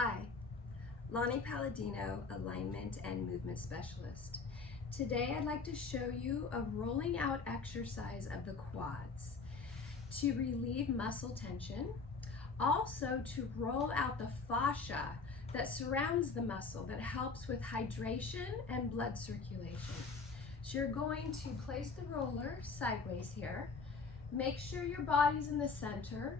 Hi, Lonnie Palladino, Alignment and Movement Specialist. Today I'd like to show you a rolling out exercise of the quads to relieve muscle tension, also to roll out the fascia that surrounds the muscle that helps with hydration and blood circulation. So you're going to place the roller sideways here. Make sure your body's in the center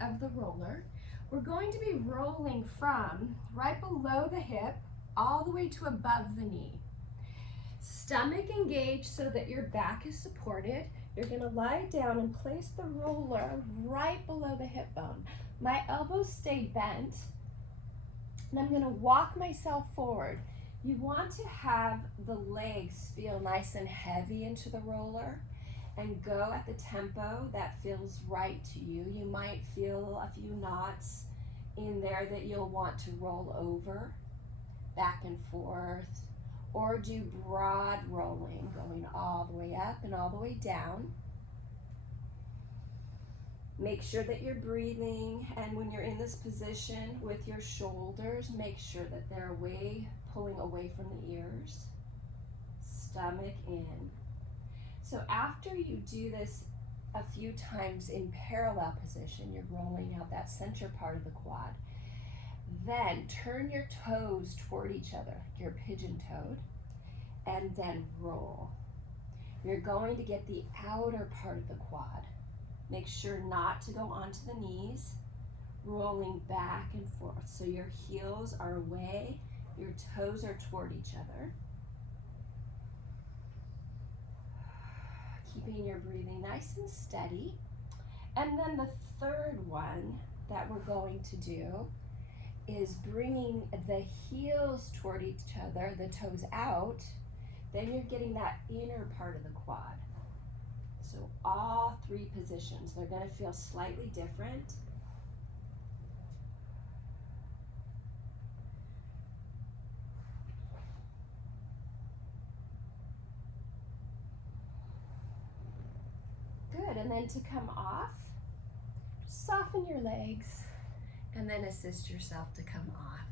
of the roller. We're going to be rolling from right below the hip all the way to above the knee. Stomach engaged so that your back is supported. You're going to lie down and place the roller right below the hip bone. My elbows stay bent, and I'm going to walk myself forward. You want to have the legs feel nice and heavy into the roller and go at the tempo that feels right to you. You might feel a few knots in there that you'll want to roll over, back and forth, or do broad rolling, going all the way up and all the way down. Make sure that you're breathing, and when you're in this position with your shoulders, make sure that they're pulling away from the ears, stomach in. So after you do this a few times in parallel position, you're rolling out that center part of the quad. Then turn your toes toward each other, you're pigeon-toed, and then roll. You're going to get the outer part of the quad. Make sure not to go onto the knees, rolling back and forth. So your heels are away, your toes are toward each other. Keeping your breathing nice and steady. And then the third one that we're going to do is bringing the heels toward each other, the toes out. Then you're getting that inner part of the quad. So all three positions, they're going to feel slightly different. Good, and then to come off, soften your legs and then assist yourself to come off.